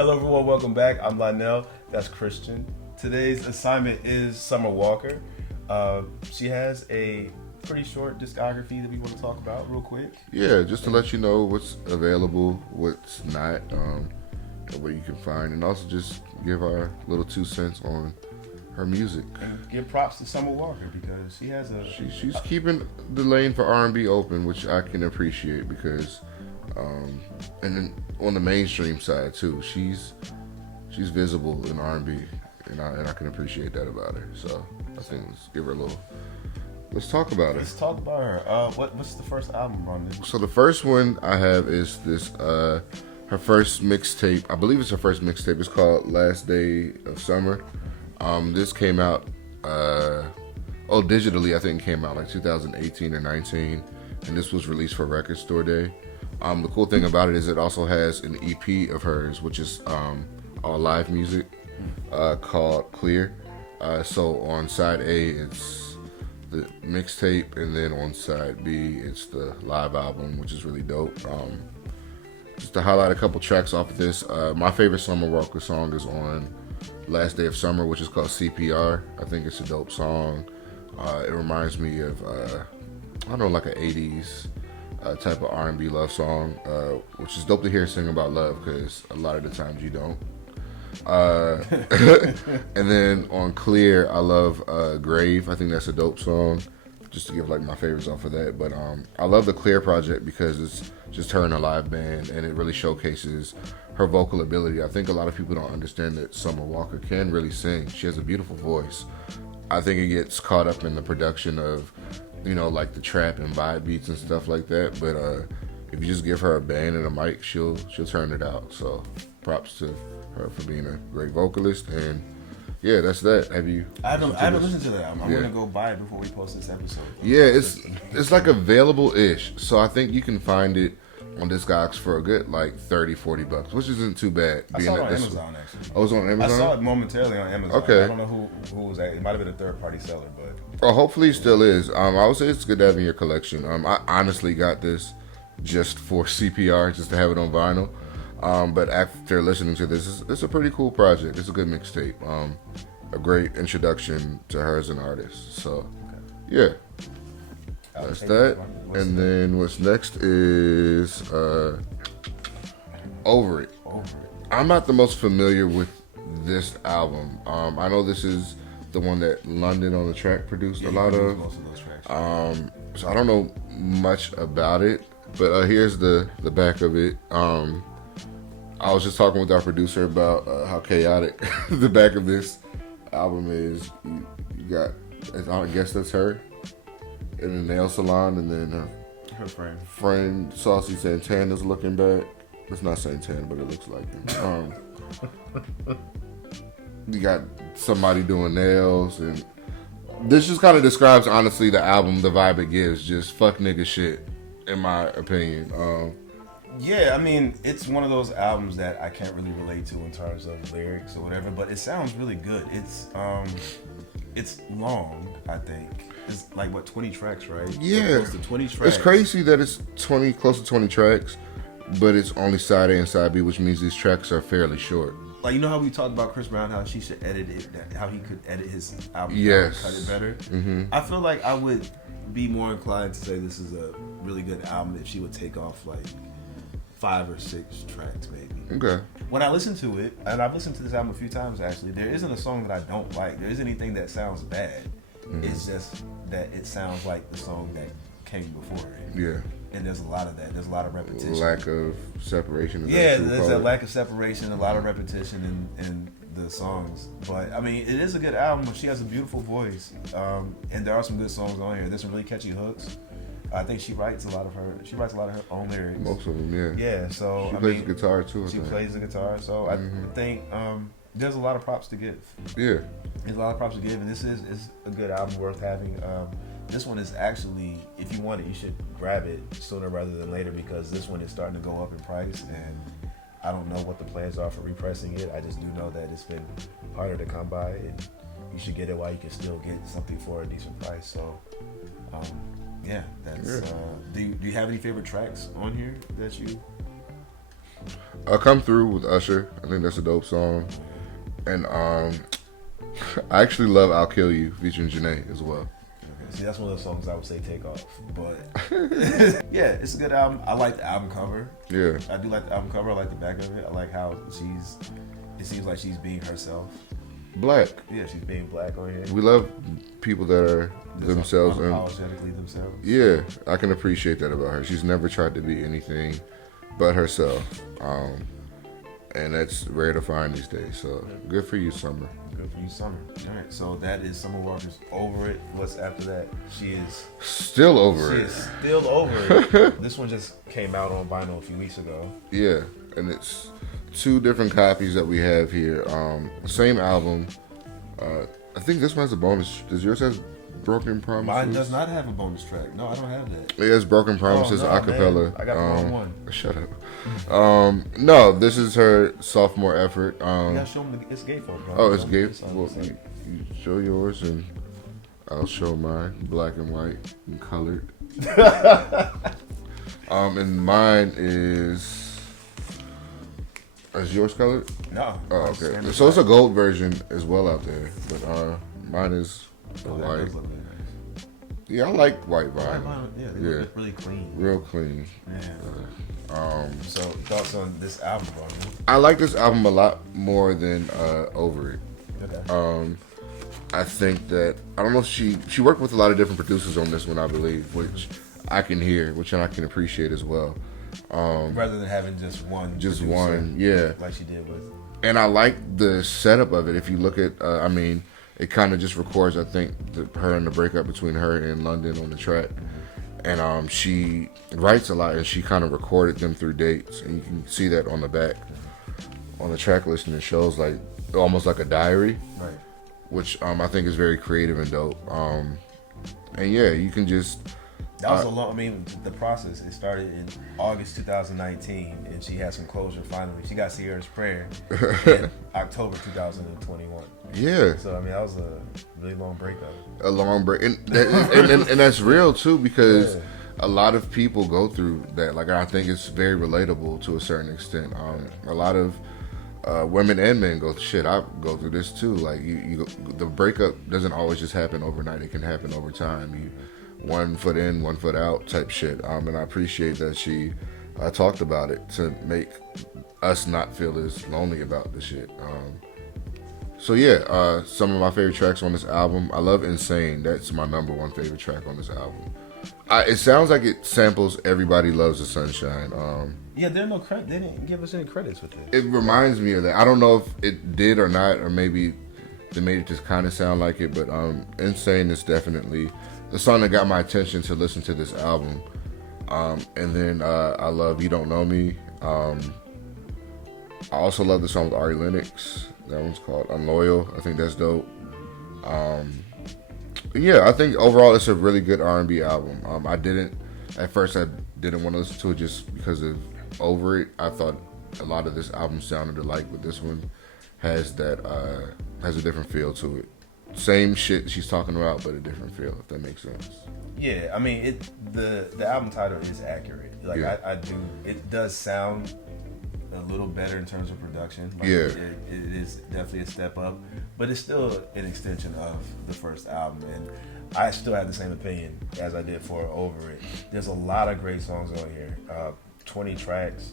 Hello everyone, welcome back. I'm Lionel, that's Christian. Today's assignment is Summer Walker. She has a pretty short discography that we want to talk about real quick. Yeah, just to let you know what's available, what's not, and what you can find, and also just give our little 2 cents on her music. And give props to Summer Walker because she has a... She's keeping the lane for R&B open, which I can appreciate because, and then on the mainstream side too, she's visible in R&B, and I can appreciate that about her. So I think let's give her a little. Let's talk about her. Let's talk about her. What's the first album on this? So the first one I have is this. Her first mixtape. I believe it's her first mixtape. It's called Last Day of Summer. This came out. Digitally, I think it came out like 2018 or 19, and this was released for Record Store Day. The cool thing about it is it also has an EP of hers, which is all live music, called Clear. So on side A, it's the mixtape, and then on side B, it's the live album, which is really dope. Just to highlight a couple tracks off of this, my favorite Summer Walker song is on Last Day of Summer, which is called CPR. I think it's a dope song. It reminds me of, like an 80s type of R&B love song, which is dope to hear sing about love because a lot of the times you don't. And then on Clear, I love Grave. I think that's a dope song, just to give like my favorites off of that. But I love the Clear project because it's just her and a live band, and it really showcases her vocal ability. I think a lot of people don't understand that Summer Walker can really sing. She has a beautiful voice. I think it gets caught up in the production of, like the trap and vibe beats and stuff like that. But if you just give her a band and a mic, she'll turn it out. So props to her for being a great vocalist. And yeah, that's that. I haven't listened to that album. I'm gonna go buy it before we post this episode. Yeah, it's like available-ish. So I think you can find it on Discogs for a good like $30-$40, which isn't too bad. I saw it on Amazon actually. Oh, it was on Amazon? I saw it momentarily on Amazon. Okay. I don't know who was at it. It might have been a third-party seller, but... Oh, hopefully it still is. I would say it's good to have in your collection. I honestly got this just for CPR, just to have it on vinyl. But after listening to this, it's a pretty cool project. It's a good mixtape. A great introduction to her as an artist. So, yeah. That's that. And then what's next is Over It. I'm not the most familiar with this album. I know this is the one that London on the Track produced a lot of. Most of those tracks. So I don't know much about it, but here's the back of it. I was just talking with our producer about how chaotic the back of this album is. You got, I guess that's her in the nail salon, and then her friend Saucy Santana's looking back. It's not Santana, but it looks like him. You got somebody doing nails, and this just kind of describes honestly the album, the vibe it gives. Just fuck nigga shit, in my opinion. Yeah, I mean, it's one of those albums that I can't really relate to in terms of lyrics or whatever, but it sounds really good. It's long, I think. It's like, 20 tracks, right? Yeah. Close to 20 tracks. It's crazy that it's close to 20 tracks, but it's only side A and side B, which means these tracks are fairly short. Like, you know how we talked about Chris Brown, how she should edit it, how he could edit his album, yes, cut it better? Mm-hmm. I feel like I would be more inclined to say this is a really good album if she would take off, 5 or 6 tracks, maybe. Okay. When I listen to it, and I've listened to this album a few times actually, there isn't a song that I don't like. There isn't anything that sounds bad. Mm-hmm. It's just that it sounds like the song that came before it. Yeah. And there's a lot of that. There's a lot of repetition. Lack of separation. Yeah, there's a lack of separation, a lot of repetition in the songs. But, I mean, it is a good album. She has a beautiful voice. And there are some good songs on here. There's some really catchy hooks. I think she writes a lot of her own lyrics. Most of them, yeah. Yeah, so she plays the guitar too. She plays the guitar, so mm-hmm. I think there's a lot of props to give. Yeah, there's a lot of props to give, and this is a good album worth having. This one is actually, if you want it, you should grab it sooner rather than later because this one is starting to go up in price, and I don't know what the plans are for repressing it. I just do know that it's been harder to come by, and you should get it while you can still get something for a decent price. So. Yeah, that's. Do you have any favorite tracks on here that you Come Through with Usher. I think that's a dope song. And I actually love I'll Kill You featuring Janae as well. Okay. See, that's one of those songs I would say take off. But yeah, it's a good album. I like the album cover. Yeah. I do like the album cover. I like the back of it. I like how it seems like she's being herself. Black. Yeah, she's being black on here. We love people that are themselves. Unapologetically themselves. Yeah, I can appreciate that about her. She's never tried to be anything but herself. And that's rare to find these days. So good for you, Summer. Good for you, Summer. All right, so that is Summer Walker's Over It. What's after that? She is still over it. She is still over it. This one just came out on vinyl a few weeks ago. Yeah, and it's 2 different copies that we have here. Same album. I think this one has a bonus. Does yours have Broken Promises? Mine does not have a bonus track. No, I don't have that. It has Broken Promises, acapella. I got the wrong one. Shut up. No, this is her sophomore effort. You gotta show them it's gay folk. Oh, it's gay. Well, you show yours and I'll show mine. Black and white and colored. And mine is yours colored? No. Oh, okay. So it's a gold version as well out there, but mine is white. Yeah, I like white vinyl. Yeah, they look really clean. Real clean. Yeah. So thoughts on this album, bro? I like this album a lot more than Over It. Okay. I think that I don't know if she worked with a lot of different producers on this one, I believe, which I can hear, which I can appreciate as well. Rather than having just one. Just one, yeah. Like she did with. And I like the setup of it. If you look at, it kind of just records, I think, her and the breakup between her and London on the track. And she writes a lot, and she kind of recorded them through dates. And you can see that on the back, on the track list, and it shows like almost like a diary. Right. Which I think is very creative and dope. And yeah, you can just... That was a long. I mean, the process. It started in August 2019, and she had some closure finally. She got Sierra's Prayer in October 2021. Yeah. So I mean, that was a really long breakup. A long break, and that's real too, because a lot of people go through that. Like, I think it's very relatable to a certain extent. A lot of women and men go shit. I go through this too. Like, the breakup doesn't always just happen overnight. It can happen over time. One foot in, one foot out type shit. And I appreciate that she talked about it to make us not feel as lonely about the shit. So yeah, some of my favorite tracks on this album. I love Insane. That's my number 1 favorite track on this album. It sounds like it samples Everybody Loves the Sunshine. Yeah, they didn't give us any credits with this. It reminds me of that. I don't know if it did or not, or maybe they made it just kind of sound like it, but Insane is definitely the song that got my attention to listen to this album. And then I love You Don't Know Me. I also love the song with Ari Lennox. That one's called Unloyal. I think that's dope. Yeah, I think overall it's a really good R&B album. At first I didn't want to listen to it just because of Over It. I thought a lot of this album sounded alike, but this one has a different feel to it. Same shit she's talking about, but a different feel, if that makes sense. Yeah, I mean, the album title is accurate. Like, yeah. It does sound a little better in terms of production. Like, yeah. It is definitely a step up, but it's still an extension of the first album, and I still have the same opinion as I did for Over It. There's a lot of great songs on here, 20 tracks.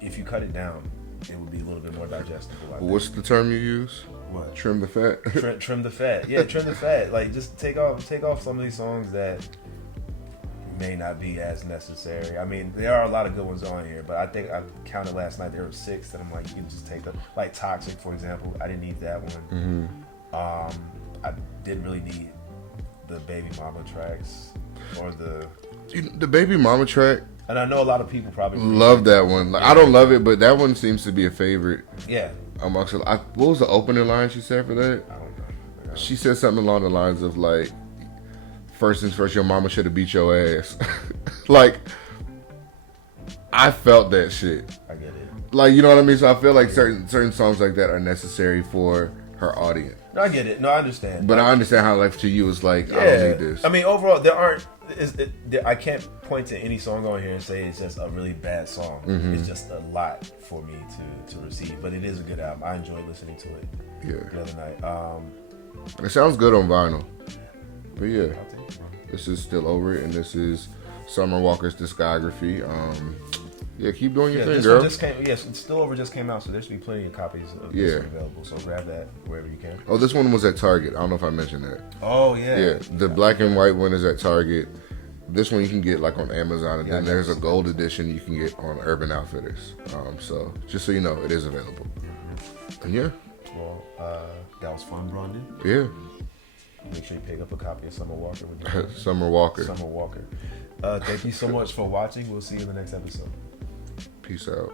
If you cut it down, it would be a little bit more digestible. What's the term you use? What? Trim the fat. Trim the fat. Yeah, trim the fat. Like, just take off some of these songs that may not be as necessary. I mean, there are a lot of good ones on here, but I think I counted last night there were 6 that I'm like, you can just take them. Like Toxic, for example. I didn't need that one. Mm-hmm. I didn't really need the Baby Mama tracks or the Baby Mama track. And I know a lot of people probably love that one. Like, I don't love it, but that one seems to be a favorite. Yeah. Amongst what was the opening line she said for that? I don't know. She said something along the lines of like, first things first, your mama should have beat your ass. Like, I felt that shit. I get it. Like, you know what I mean? So I feel like certain songs like that are necessary for her audience. No, I get it. No, I understand. But I understand how, like, to you, it's like, I don't need this. I mean, overall, there aren't I can't point to any song on here and say it's just a really bad song. Mm-hmm. It's just a lot for me to receive, but it is a good album. I enjoyed listening to it the other night. It sounds good on vinyl. But yeah, I'll take it, bro. this is Still Over It, and this is Summer Walker's discography. Yeah, keep doing your thing, this girl. one just came. Yes, Still Over just came out, so there should be plenty of copies of this one available. So grab that wherever you can. Oh, this one was at Target. I don't know if I mentioned that. Oh yeah. Yeah, the black and white one is at Target. This one you can get like on Amazon, and then there's a gold edition you can get on Urban Outfitters. So just so you know, it is available. And yeah. Well, that was fun, Brandon. Yeah. Make sure you pick up a copy of Summer Walker. With you. Summer Walker. Summer Walker. Thank you so much for watching. We'll see you in the next episode. Peace out.